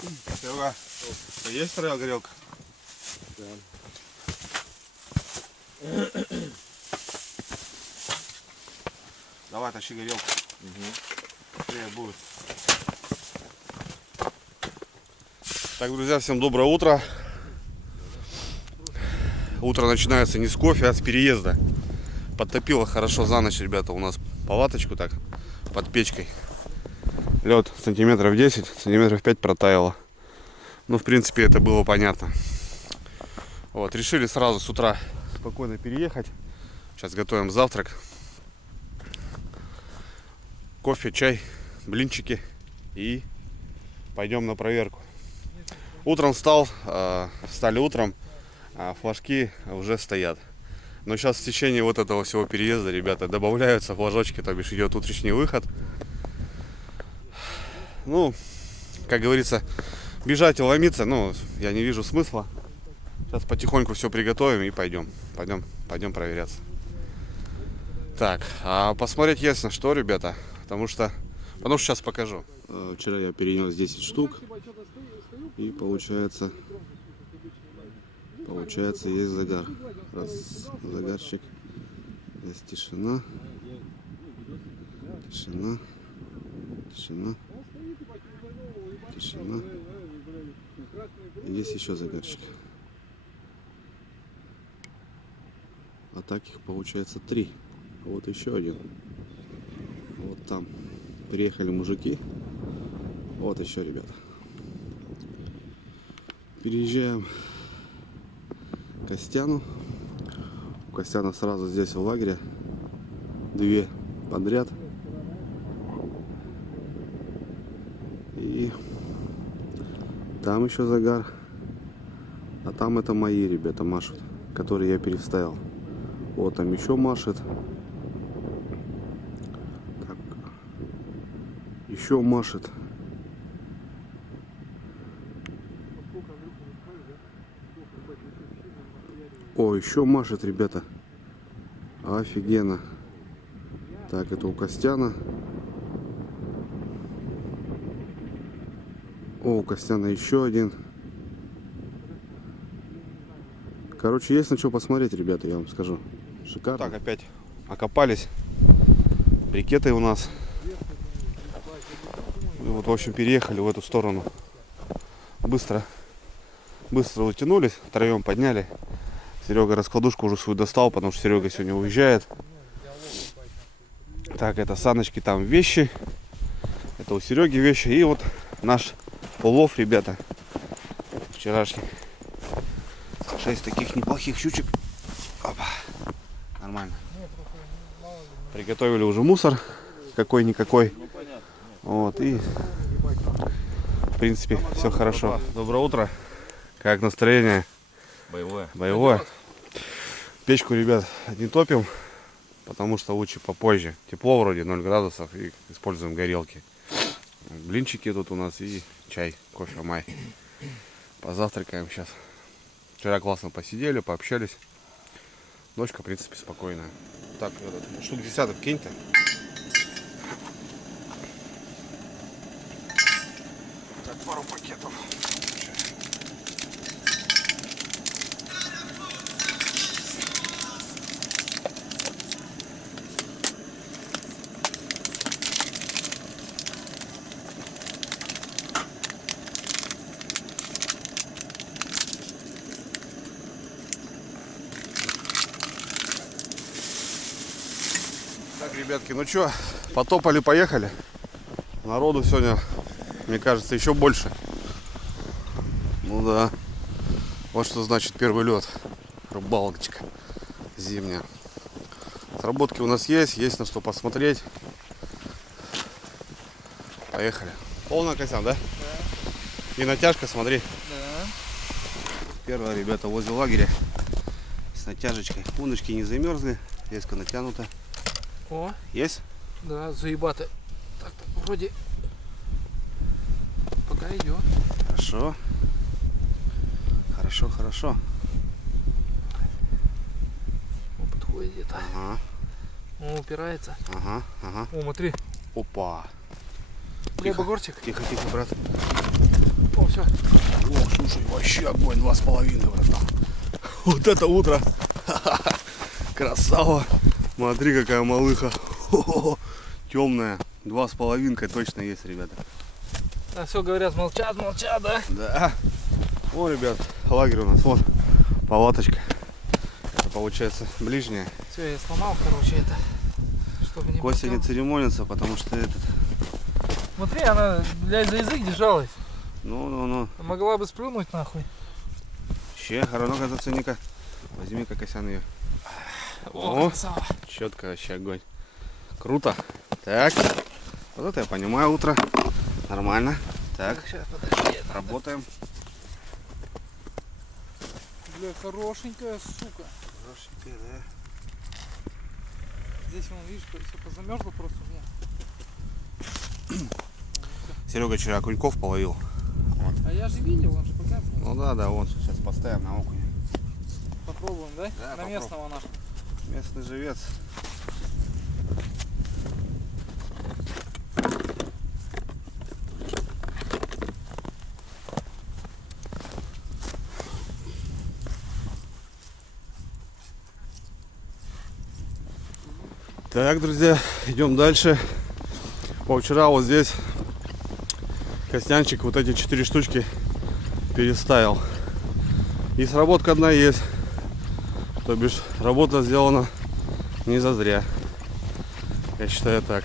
Серега, есть вторая горелка? Да. Давай, тащи горелку. Быстрее будет. Так, друзья, всем доброе утро. Утро начинается не с кофе, а с переезда. Подтопило хорошо за ночь, ребята, у нас палаточку так под печкой. Лед сантиметров 10, сантиметров 5 протаяло. Ну, в принципе, это было понятно. Вот, решили сразу с утра спокойно переехать. Сейчас готовим завтрак. Кофе, чай, блинчики и пойдем на проверку. Утром встали утром, а флажки уже стоят. Но сейчас в течение вот этого всего переезда, ребята, добавляются флажочки, то бишь идет утренний выход. Ну, как говорится, бежать и ломиться, ну, я не вижу смысла. Сейчас потихоньку все приготовим и пойдем проверяться. Так, а посмотреть есть на что, ребята, потому что сейчас покажу. Вчера я перенес 10 штук, и получается есть загар. Раз, загарчик, есть тишина, тишина, тишина, тишина. И есть еще загарчик. А так их получается 3. Вот еще один. Вот там приехали мужики. Вот еще, ребята. Переезжаем к Костяну. У Костяна сразу здесь в лагере 2 подряд. И там еще загар. А там это мои ребята машут, которые я переставил. Вот там еще машет. Так. Еще машет. О, еще машет, ребята. Офигенно. Так, это у Костяна. О, у Костяна еще один. Короче, есть на что посмотреть, ребята, я вам скажу. Шикарно. Так, опять окопались. Брикеты у нас. И вот, в общем, переехали в эту сторону. Быстро утянулись, втроем подняли. Серега раскладушку уже свою достал, потому что Серега сегодня уезжает. Так, это саночки, там вещи. Это у Сереги вещи. И вот наш улов, ребята, вчерашний. 6 таких неплохих щучек. Опа. Нормально. Приготовили уже мусор. Какой-никакой. Вот, и в принципе все хорошо. Доброе утро. Как настроение? Боевое. Печку, ребят, не топим, потому что лучше попозже. Тепло вроде 0 градусов, и используем горелки. Блинчики тут у нас и чай, кофе, май. Позавтракаем сейчас. Вчера классно посидели, пообщались. Ночка, в принципе, спокойная. Так, штук десяток кинь-то. Так, пару пакетов. Так, ребятки, ну что, потопали, поехали. Народу сегодня, мне кажется, еще больше. Ну да. Вот что значит первый лед. Рыбалочка зимняя. Сработки у нас есть на что посмотреть. Поехали. Полная, Костян, да? Да. И натяжка, смотри. Да. Первая, ребята, возле лагеря. С натяжечкой. Удочки не замерзли. Леска натянута. О, есть? Да, заебато. Так, вроде пока идет. Хорошо. Хорошо. Он подходит где-то. Ага. Он упирается. Ага. О, смотри. Опа. Бля, багорчик. Тихо, брат. О, все. О, слушай, вообще огонь 2,5, братан. Вот это утро. Красава. Смотри, какая малыха. Темная. 2,5 точно есть, ребята. А все говорят, молчат, да? Да. О, ребят, лагерь у нас. Вот палаточка. Это получается ближняя. Все, я сломал, короче, это. Чтобы не Костя не потел. церемонится, потому что этот... Смотри, она, блядь, за язык держалась. Ну. Могла бы сплюнуть нахуй. Ще, горонок зацени-ка. Возьми-ка, Косян, ее. О, красава. Четко вообще огонь. Круто. Так. Вот это я понимаю, утро. Нормально. Так, Сейчас, подожди. работаем. Бля, хорошенькая, сука. Хорошенькая, да. Здесь, вон, видишь, все позамерзло просто у меня. Серега вчера окуньков половил. А я же видел, он же показывал. Ну да, вон сейчас поставим на окунь. Попробуем, да? Да, На попробуем. местного нашего. Местный живец. Так, друзья, идем дальше. Вчера вот здесь Костянчик вот эти 4 штучки переставил. И сработка одна есть. То бишь работа сделана не зазря. Я считаю так.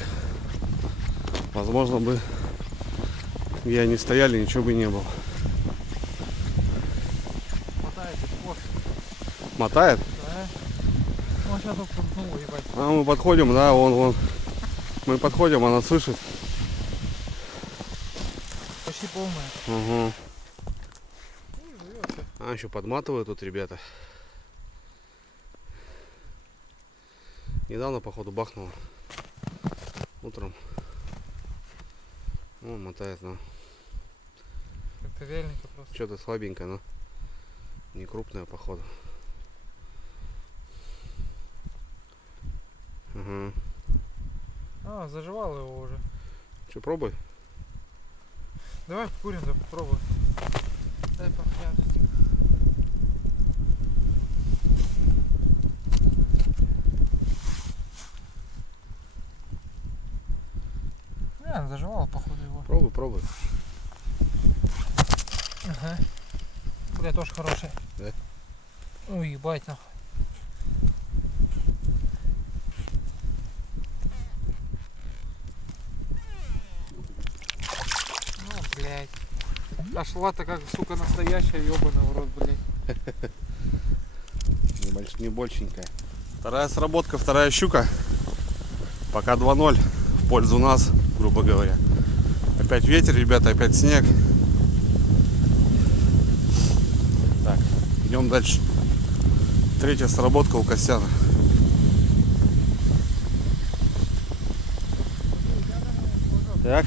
Возможно бы, где они стояли, ничего бы не было. Мотает, вот. Мотает? Да. Он сейчас тут пнул, ебать. А мы подходим, да, вон. Мы подходим, она слышит. Почти полная. Угу. Ну, живет всё. А, еще подматывают тут ребята. Недавно, походу, бахнуло. Утром. Он мотает, но Как-то вяленько просто. что-то слабенько, но не крупная, походу. Угу. А, заживал его уже. Че, пробуй? Давай курим, да попробуем. Дай помчаться. А, заживал, походу, его. Пробуй. Ага. Бля, тоже хороший. Да? Ой, ебать нахуй. Ну, блядь. А шла-то как, сука, настоящая, ебаный в рот, блядь. Не большенькая. Вторая сработка, вторая щука. Пока 2-0 в пользу нас, грубо говоря. Опять ветер, ребята, опять снег. Так, идем дальше. Третья сработка у Костяна. Так,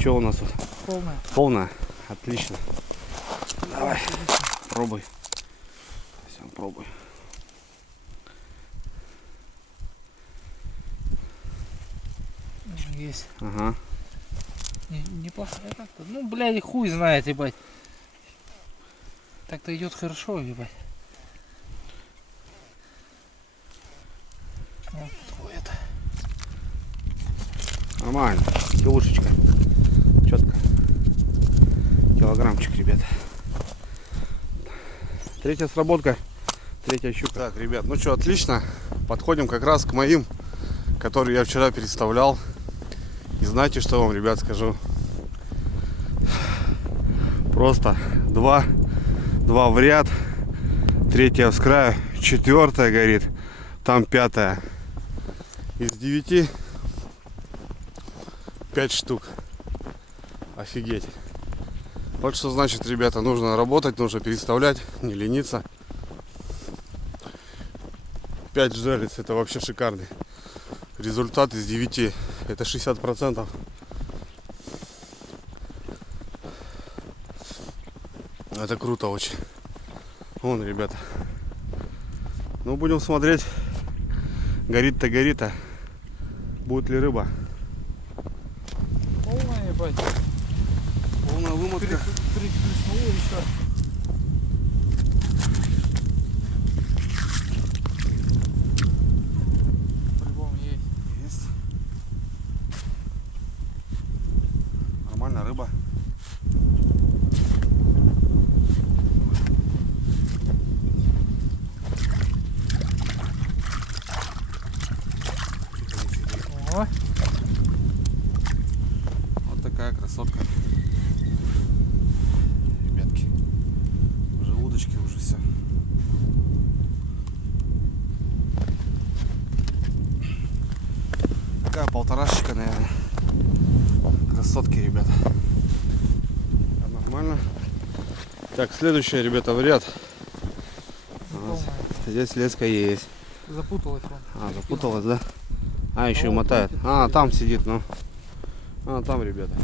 что у нас тут? Полная. Полная? Отлично. Давай, пробуй. Костян, пробуй. Есть. Ага. Неплохая так-то. Ну, блядь, хуй знает, ебать. Так-то идет хорошо, ебать. Вот подходит. Нормально. Килушечка. Четко. Килограммчик, ребята. Третья сработка. Третья щука. Так, ребят, ну что, отлично. Подходим как раз к моим, которые я вчера переставлял. И знаете, что вам, ребят, скажу? Просто два в ряд. Третья с краю. Четвертая горит. Там пятая. Из 9 5 штук. Офигеть. Вот что значит, ребята, нужно работать, нужно переставлять, не лениться. 5 жерлиц, это вообще шикарный результат из 9. Это 60%. Это круто очень. Вон, ребята. Ну, будем смотреть. Горит-то горит, а будет ли рыба? Полная, ебать. Полная вымотка. Приплеснуло еще. По-любому есть. Есть. Нормальная рыба. О, Вот такая красотка. Ребятки. Уже удочки, уже все. Такая полторашечка, наверное. Красотки, ребята. Нормально. Так, следующая, ребята, в ряд. полная. Здесь леска есть. Запуталась он. А, запуталась, да? А, еще и вот мотает. крутит. А, там сидит, ну. А, там, ребята.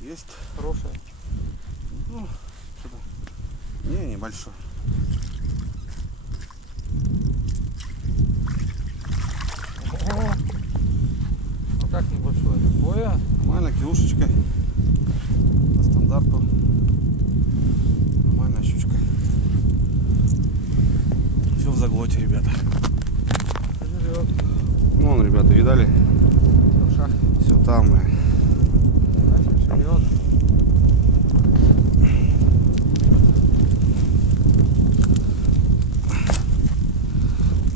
Есть. Хорошая. Ну, что-то. Не, небольшой. О, ну как небольшое такое? Нормально, килушечка. По стандарту. Нормальная щучка. Все в заглоте, ребята. Жрет. Вон, ребята, видали? Все в шахте. Все там. Значит, жрет.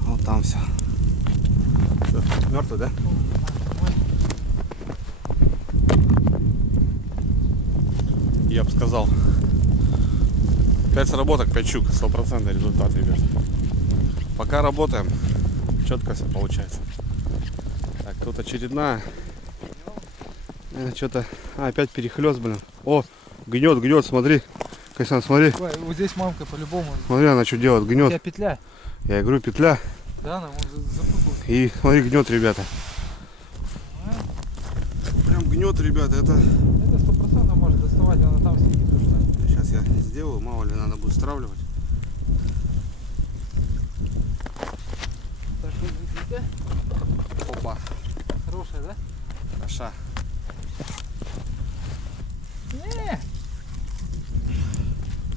Вот там все. Мертвый, да? Я бы сказал. 5 сработок, 5 щук, 100% результат, ребят. Пока работаем, четко все получается. Так, тут очередная. Что-то опять перехлест, блин. О, гнет, смотри. Костян, смотри. Ой, вот здесь мамка по-любому. Смотри, она что делает, У тебя гнет. петля. Я говорю, петля. Да, она запуталась. И смотри, гнет, ребята. Прям гнет, ребята. Это Это 100% может доставать, она там сидит уж. сейчас я сделаю, мало ли надо будет стравливать. Так, видите? Опа, Хорошая, да? хороша. Не.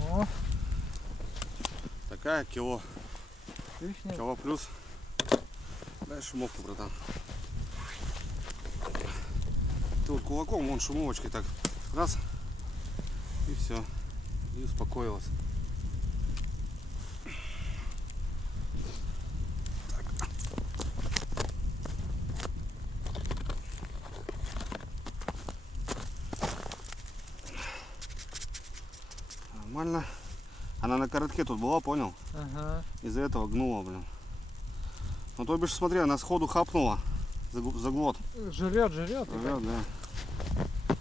О, Такая кило лишняя. плюс. Дай шумовку, братан. Ты вот кулаком, вон шумовочкой так раз. И все. И успокоилась. Так. Нормально. Она на коротке тут была, понял? Ага. Из-за этого гнула, блин. Ну то бишь, смотри, она сходу хапнула за глот. Жрет. Жрет, да.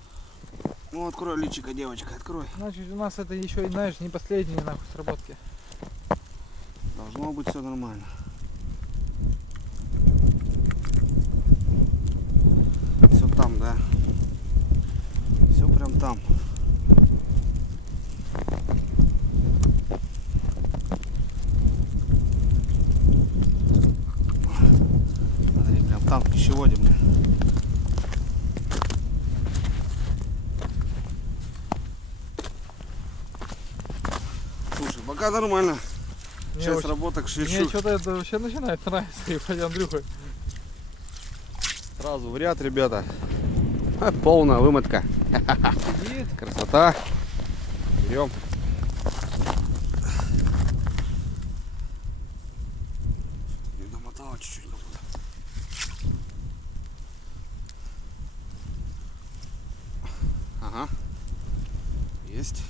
Ну открой личико, девочка, открой. Значит, у нас это еще, знаешь, не последние нахуй сработки. Должно быть все нормально. Все там, да. Все прям там. Смотри, прям там в пищеводе, блин. Слушай, пока нормально. Мне 6 очень- работок, 6 Мне щук. что-то это вообще начинает нравиться, ебать, Андрюха. Сразу в ряд, ребята. Полная вымотка. Сидит. Красота. Берем. Не домотала чуть-чуть как будто. Ага. Есть.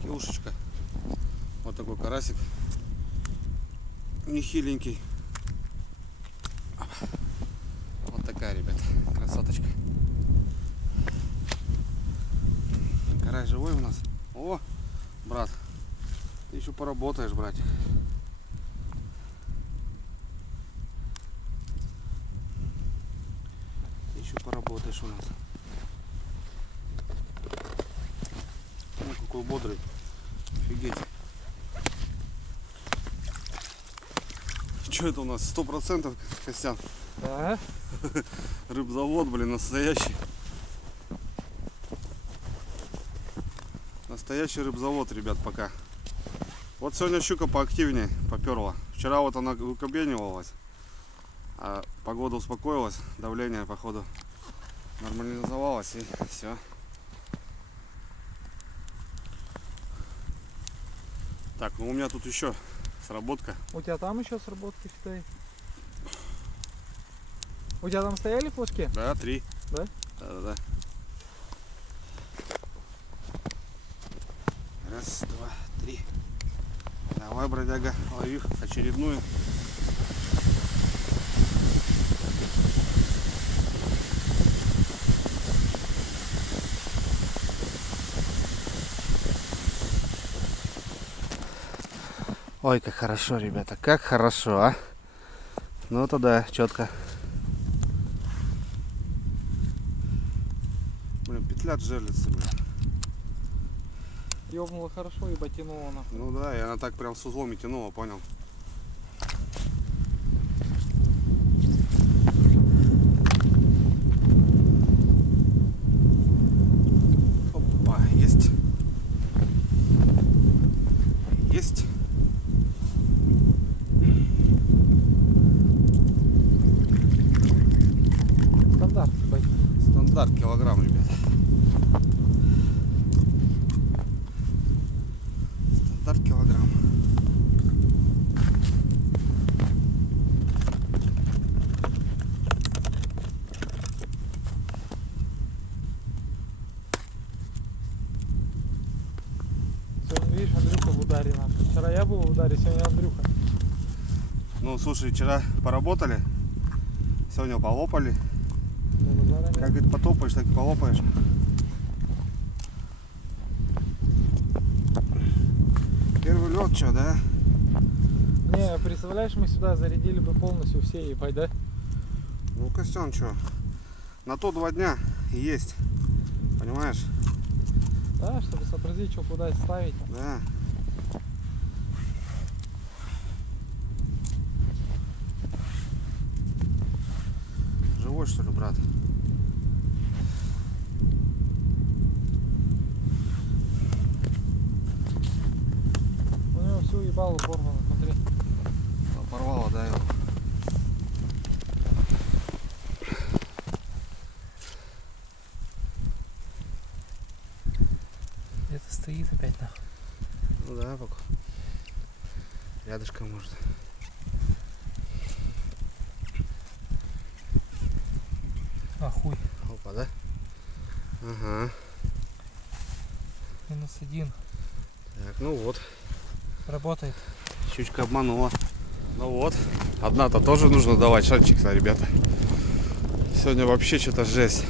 Килушечка. Вот такой карасик. Нехиленький. Вот такая, ребят, красоточка. Карась живой у нас. О, брат, ты еще поработаешь, братик. еще поработаешь у нас. Ну, какой бодрый. Офигеть. Что это у нас? 100%, Костян? Да. Рыбзавод, блин, настоящий. Настоящий рыбзавод, ребят, пока. Вот сегодня щука поактивнее поперла. Вчера вот она выкобенивалась, а погода успокоилась, давление, походу, нормализовалось, и все. Так, ну у меня тут еще сработка. У тебя там еще сработки стоит? У тебя там стояли флажки? Да, 3. Да? Да. Раз, два, три. Давай, бродяга, лови очередную. Ой, как хорошо, ребята, как хорошо, а? Ну тогда четко. Блин, петля жерлица, блин. Ёбнуло хорошо и потянуло нахуй. Ну да, и она так прям с узлом и тянула, понял. Опа, есть. Есть. Стандарт, ебать. Стандарт килограмм, ребят. Стандарт килограмм. Сегодня, видишь, Андрюха в ударе нахуй. Вчера я был в ударе, сегодня Андрюха. Ну, слушай, вчера поработали, сегодня полопали. Как, говорит, потопаешь, так и полопаешь. Первый лед, что, да? Не, представляешь, мы сюда зарядили бы полностью все, ебать, да? Ну, Костян, что? На то 2 дня и есть. Понимаешь? Да, чтобы сообразить, что куда ставить. Да. Живой, что ли, брат? У него всю ебало порвано, смотри. Порвало, да, его. Где-то стоит опять нахуй. Ну да, пока. Рядышком может. А хуй. Опа, да? Ага. -1. Так, ну вот. Работает. Щучка обманула. Ну вот. Одна-то тоже нужно давать шарчик-то, ребята. Сегодня вообще что-то жесть.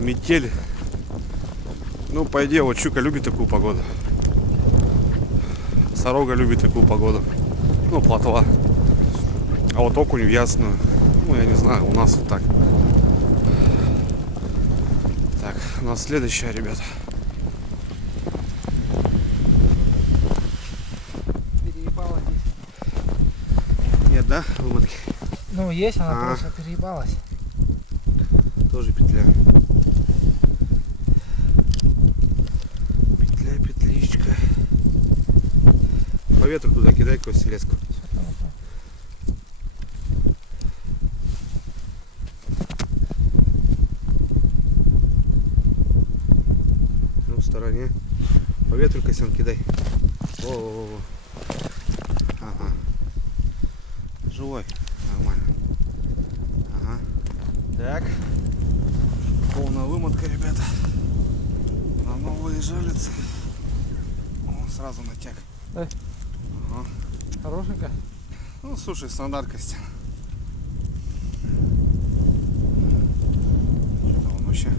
Метель. Ну, по идее, вот щука любит такую погоду. Сорога любит такую погоду. Ну, плотва. А вот окунь в ясную. Ну, я не знаю, у нас вот так. Так, у нас следующая, ребята. Переебала здесь. Нет, да, вымытки? Ну, есть, она А. просто переебалась. Тоже петля. Петличка. По ветру туда кидай какую-то леску. Ну, в стороне. По ветру, Косян, кидай. О-о-о. Ага. Живой. Нормально. Ага. Так. Полная вымотка, ребята. На новые жерлицы. О, сразу натяг. Да. Ага. Хорошенько. Ну, слушай, стандарт, Костян. Что-то он вообще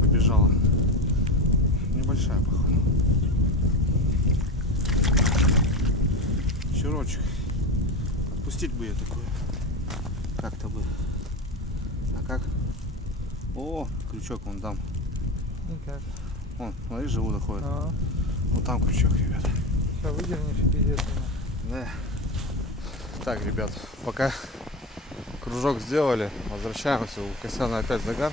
побежала. Небольшая, походу. Щурочек. Отпустить бы ее такую. Как-то бы. А как? О, крючок вон там. Никак. Вон, смотри, желудок ходит. А, Вот там крючок, ребята. сейчас выдернешь и пиздец. Да. Так, ребят, пока кружок сделали, возвращаемся. У Косяна опять загар.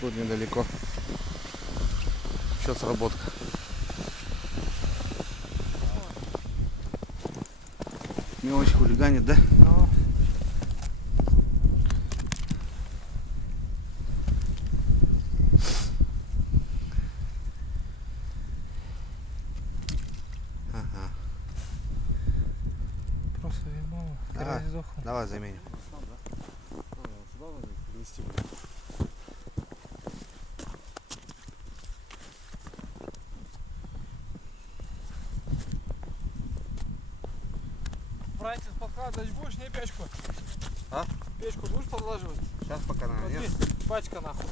Тут недалеко. Еще сработка. Мелочь хулиганит, да? Ну, Ага. просто ебало. Давай. Карась сдохла. Давай заменим. Братец, подкладывать будешь, не печку? А? Печку будешь подлаживать? Сейчас пока на Смотри, нет. пачка нахуй.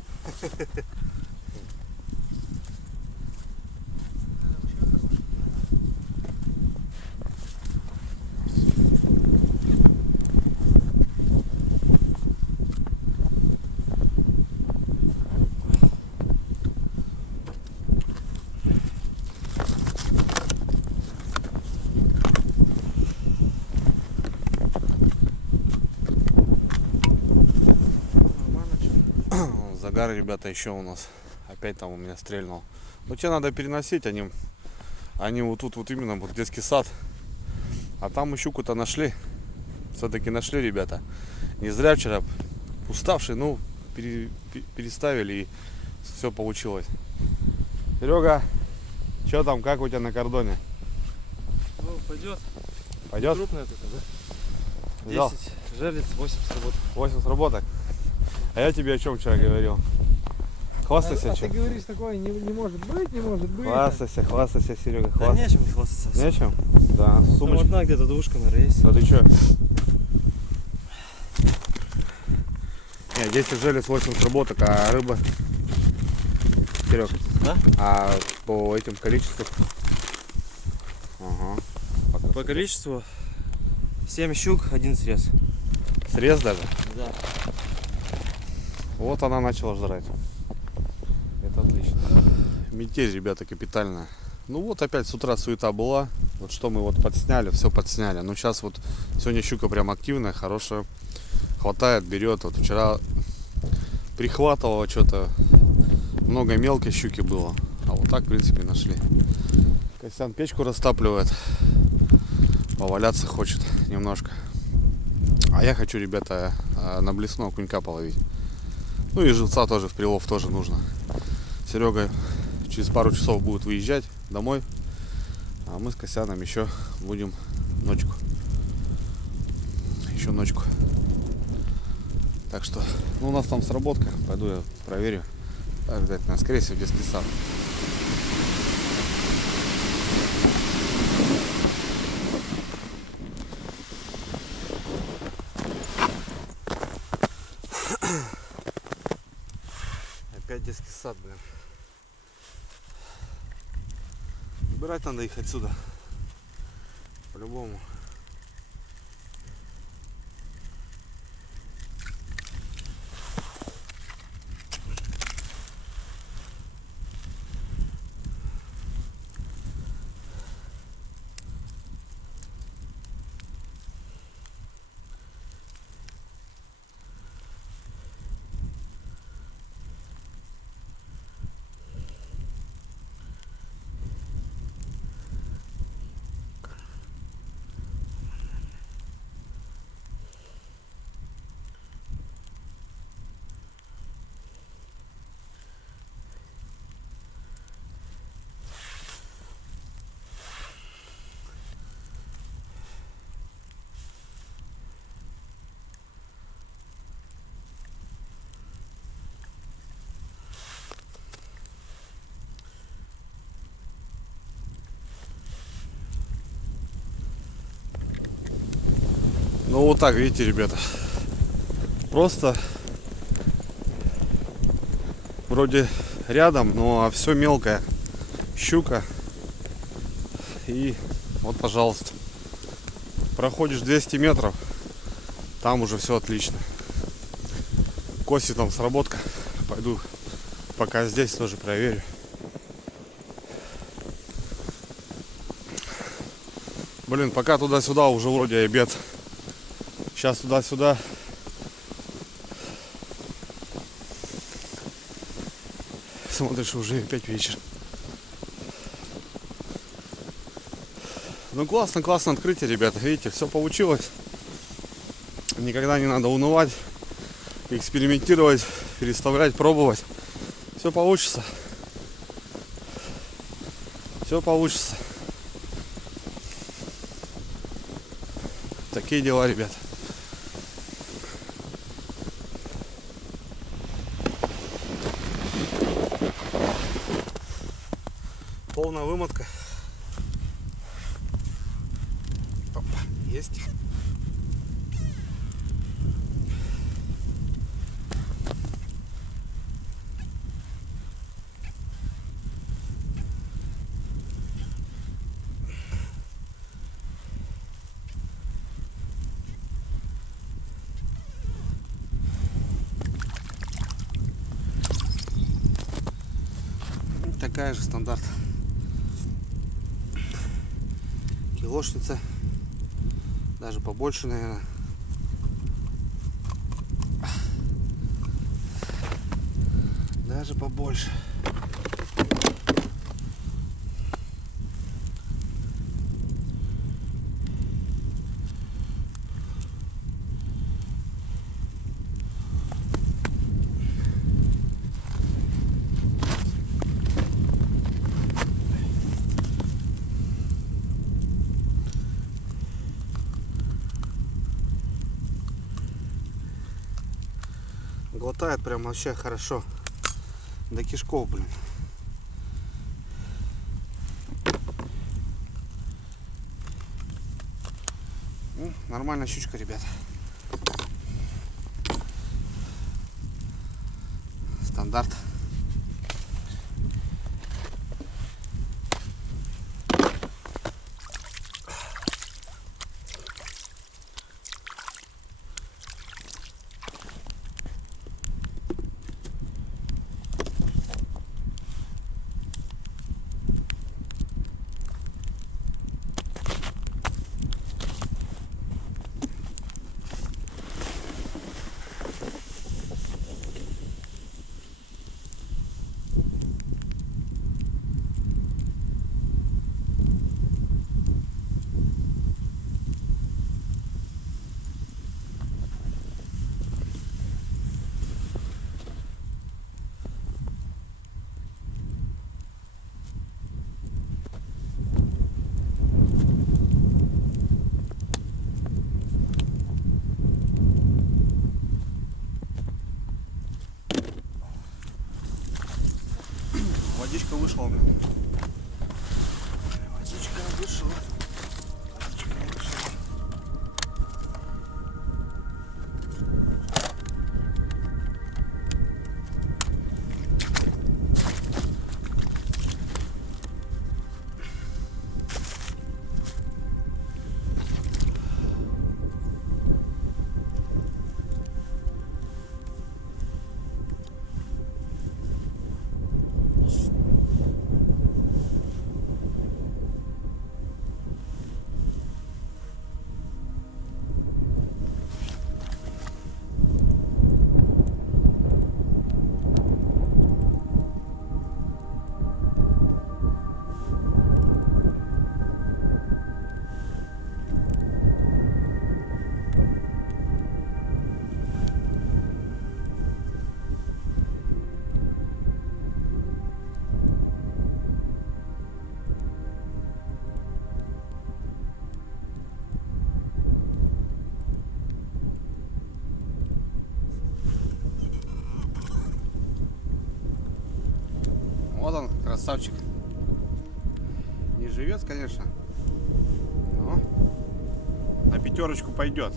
Загар, ребята, еще у нас. Опять там у меня стрельнул. Но тебе надо переносить, они вот тут вот именно вот детский сад. А там мы щуку-то нашли. Все-таки нашли, ребята. Не зря вчера уставшие, ну, переставили и все получилось. Серега, что там, как у тебя на кордоне? Ну, пойдет. Пойдет? Крупная только, да? Взял? 10 жерлиц, 8 сработок. 8 сработок. А я тебе о чем вчера говорил? Хвастайся, А что? ты говоришь такое, не может быть, не может быть. Хвастайся, Серега, Да хвастайся. нечем не хвастаться. Нечем? Да, Там сумочка. одна где-то двушка, наверное, есть. Да ты чё? Не, 10 желез, 8 сработок, а рыба? Серег, а по этим количествам? Ага. По количеству 7 щук, 1 срез. Срез даже? Да. Вот она начала жрать. Это отлично. Метель, ребята, капитальная. Ну вот опять с утра суета была. Вот что мы вот подсняли, все подсняли. Но сейчас вот сегодня щука прям активная, хорошая. Хватает, берет. Вот вчера прихватывала что-то. Много мелкой щуки было. А вот так, в принципе, нашли. Костян печку растапливает. Поваляться хочет немножко. А я хочу, ребята, на блесну окунька половить. Ну и живца тоже в прилов тоже нужно. Серега через пару часов будет выезжать домой. А мы с Косяном еще будем ночку. Еще ночку. Так что, ну у нас там сработка. Пойду я проверю. Обязательно, скорее всего, детский сад. Опять детский сад, блин. Убирать надо их отсюда. По-любому. Ну вот так, видите, ребята. Просто вроде рядом, но все мелкое. Щука. И вот, пожалуйста. Проходишь 200 метров, там уже все отлично. Коси там сработка. Пойду пока здесь тоже проверю. Блин, пока туда-сюда уже вроде обед. Сейчас туда-сюда. Смотришь, уже опять вечер. Ну классно, классно открытие, ребята. Видите, все получилось. Никогда не надо унывать, экспериментировать, переставлять, пробовать. Все получится. Все получится. Такие дела, ребят. Полная вымотка. Опа, есть. Такая же стандарт. Килошница. Даже побольше, наверное. Даже побольше. Глотает прям вообще хорошо. До кишков, блин. Ну, нормальная щучка, ребята. Стандарт. Водичка вышла у меня. Водичка вышла. Водичка вышла. Вот он, красавчик. Не живец, конечно, но на пятерочку пойдет.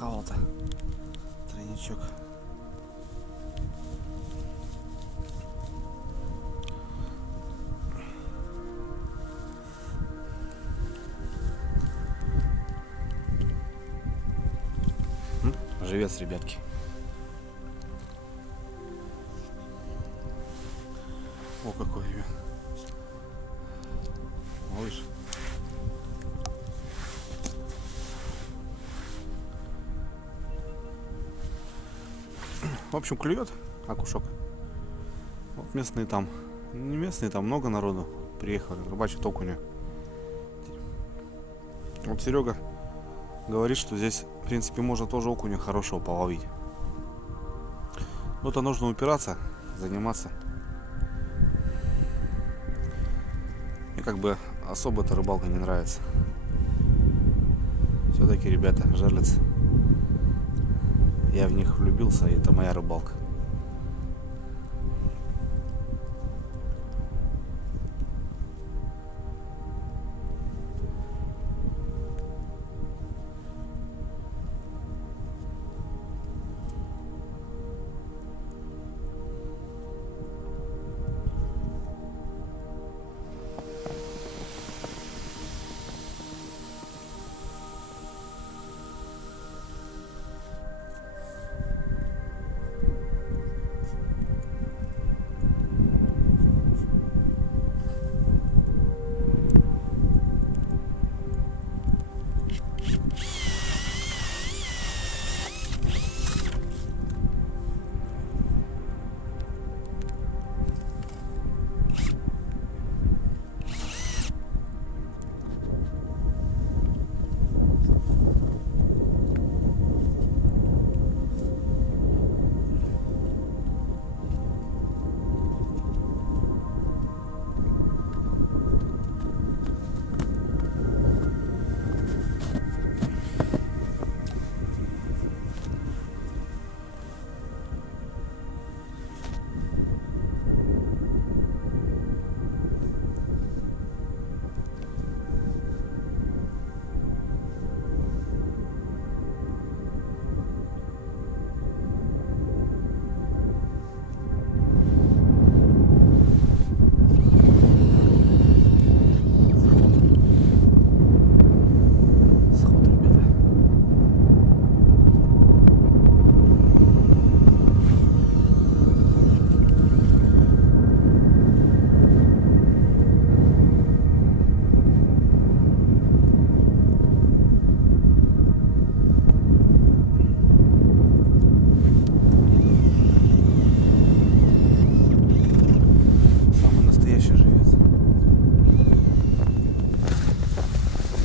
Схавал-то тройничок. Живец, ребятки. О, какой, ребят. Малыш. В общем, клюет окушок. Вот местные там, не местные, там много народу приехали, рыбачат окуня. Вот Серега говорит, что здесь, в принципе, можно тоже окуня хорошего половить. Но-то нужно упираться, заниматься. Мне как бы особо эта рыбалка не нравится. Все-таки ребята жерлицы. Я в них влюбился, и это моя рыбалка.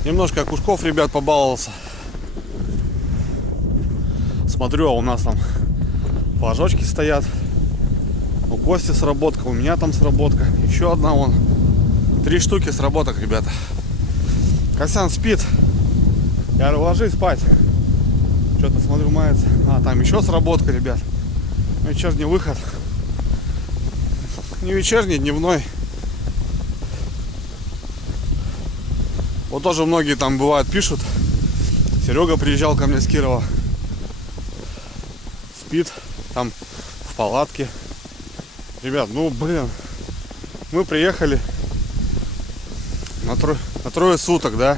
Немножко окушков, ребят, побаловался. Смотрю, а у нас там флажочки стоят. У Кости сработка, у меня там сработка. Еще одна вон. 3 штуки сработок, ребята. Косян спит. Я говорю, ложись спать. Что-то смотрю, мается. А, там еще сработка, ребят. Вечерний выход. Не вечерний, дневной. Вот тоже многие там бывают пишут. Серега приезжал ко мне с Кирова. Спит там в палатке. Ребят, ну блин. Мы приехали на трое суток, да.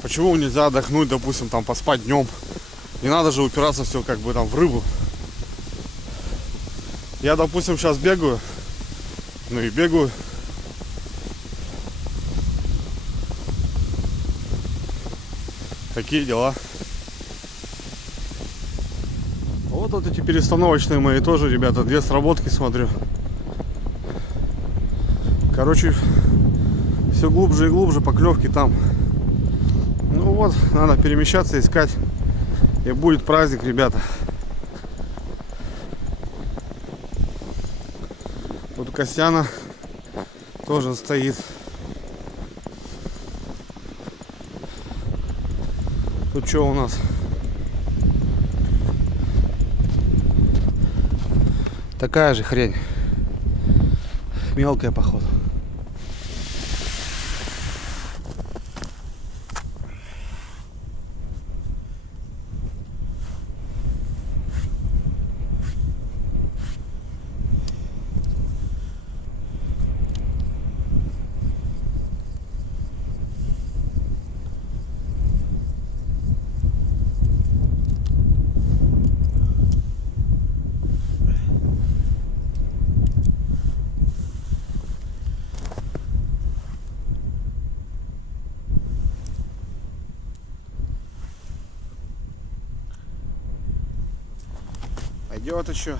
Почему нельзя отдохнуть, допустим, там поспать днем? Не надо же упираться все как бы там в рыбу. Я, допустим, сейчас бегаю. Ну и бегаю. Такие дела. Вот эти перестановочные мои тоже, ребята, 2 сработки смотрю. Короче, все глубже и глубже поклевки там. Ну вот, надо перемещаться, искать. И будет праздник, ребята. Тут Костяна тоже стоит. Тут что у нас? Такая же хрень. Мелкая, походу. Идет еще.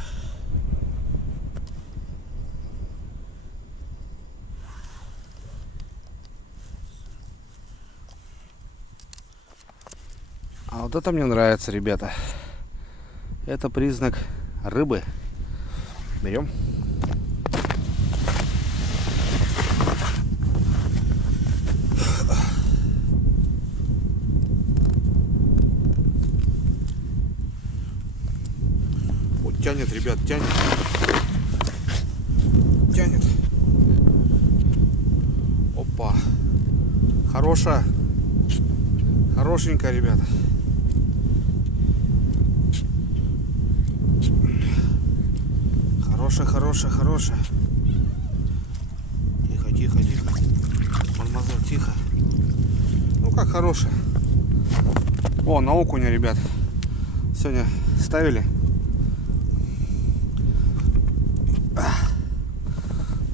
А вот это мне нравится, ребята. Это признак рыбы. Берем. Вот тянет, ребят, тянет. Тянет. Опа. Хорошая. Хорошенькая, ребята. Хорошая, хорошая, хорошая. Тихо, тихо, тихо. Мадемуазель, тихо. Ну как хорошая. О, на окуня, ребят. Сегодня ставили.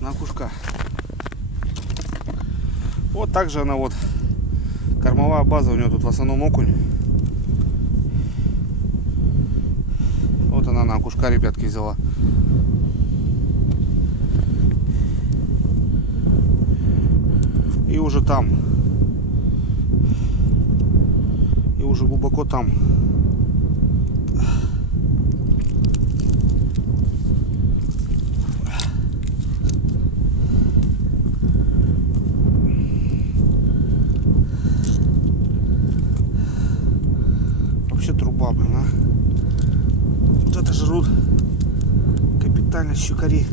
На окушка. Вот так же она вот. Кормовая база у нее тут в основном окунь. Вот она на окушка, ребятки, взяла. И уже там. И уже глубоко там. Вообще труба, блин, а. Вот это жрут капитально щукари.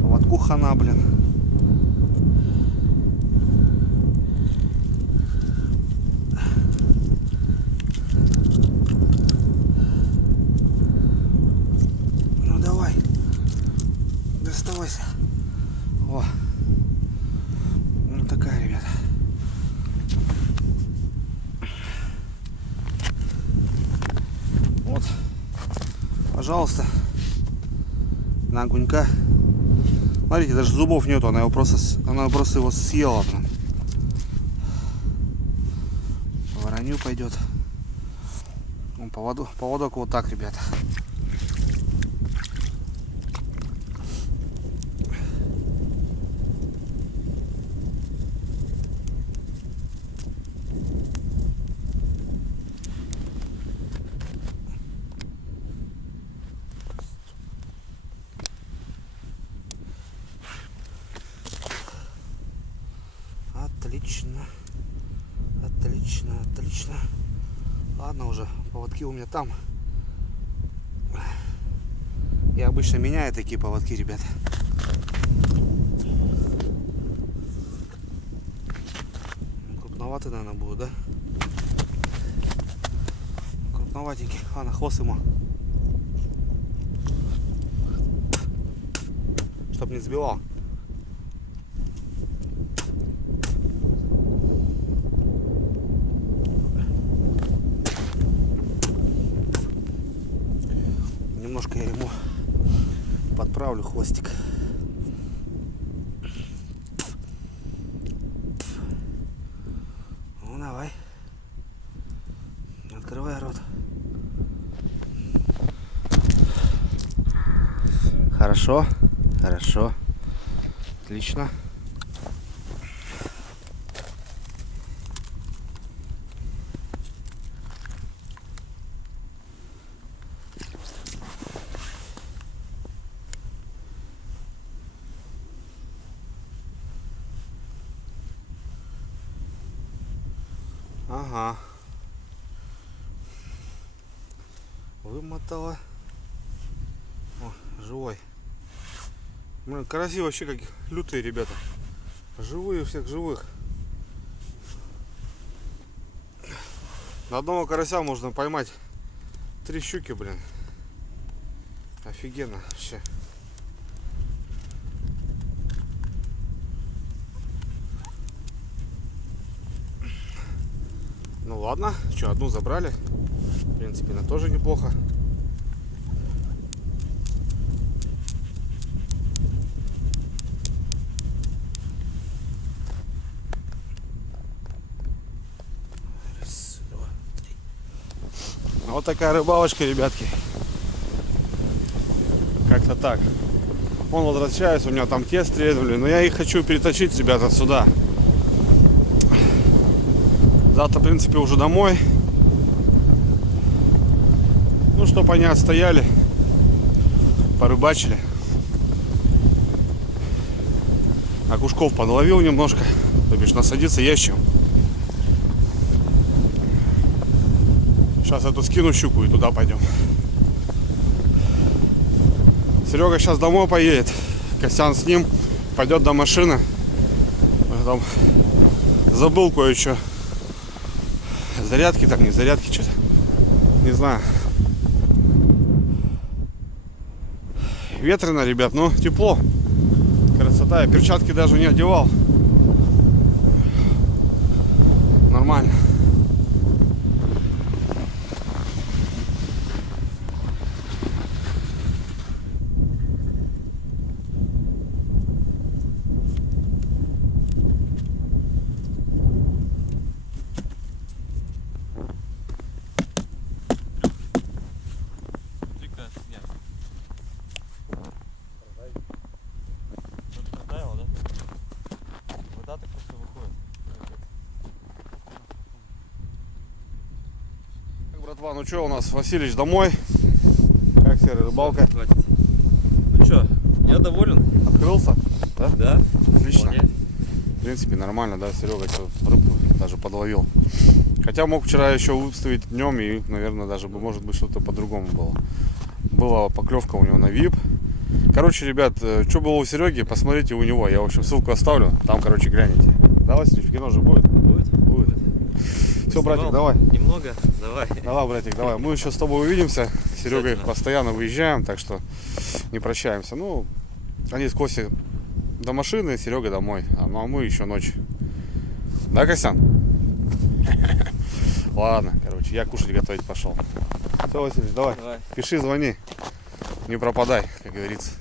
Поводку хана, блин. Ну давай, доставайся. О, ну такая, ребята. Вот, пожалуйста, на огонька. Смотрите, даже зубов нету, она просто его съела, блин. По воронью пойдет. Ну, поводок вот так, ребята. Отлично. Отлично, отлично. Ладно уже, поводки у меня там. Я обычно меняю такие поводки, ребят. Крупноватый, наверное, будет, да? Крупноватенький. Ладно, хвост ему. Чтоб не сбивал. Немножко я ему подправлю хвостик. Ну давай. Открывай рот. Хорошо. Хорошо. Отлично. Ага. Вымотала. О, живой. Блин, караси вообще как лютые, ребята. Живые, всех живых. На одного карася можно поймать 3 щуки, блин. Офигенно вообще. Ну ладно, что, одну забрали. В принципе, она тоже неплохо. Вот такая рыбалочка, ребятки. Как-то так. Он возвращается, у меня там те стрельнули, но я их хочу перетащить, ребята, сюда. Завтра, в принципе, уже домой. Ну, чтоб они отстояли, порыбачили. Окушков подловил немножко, то бишь насадиться есть чем. Сейчас эту скину щуку и туда пойдем. Серега сейчас домой поедет. Костян с ним пойдет до машины. Я там забыл кое-что. Зарядки там, не зарядки, что-то. Не знаю. Ветрено, ребят, но тепло. Красота. Я перчатки даже не одевал. Нормально. Братва, ну что у нас, Василич домой? Как серая рыбалка? Хватит. Ну что, я доволен. Открылся? Да? Да. Отлично. Вполне. В принципе, нормально, да, Серега рыбку даже подловил. Хотя мог вчера еще выставить днем и, наверное, даже бы, может быть, что-то по-другому было. Была поклевка у него на VIP. Короче, ребят, что было у Сереги, посмотрите у него. Я, в общем, ссылку оставлю. Там, короче, гляните. Да, Василич, в кино же будет? Будет? Будет. Все, братик, давай. Немного? Давай. Давай, братик, давай. Мы еще с тобой увидимся. С Серегой Обязательно. постоянно выезжаем, так что не прощаемся. Ну, они с Костей до машины, Серега домой. А мы еще ночь. Да, Костян? Ладно, короче, я кушать готовить пошел. Все, Василий, давай. Давай. Пиши, звони. Не пропадай, как говорится.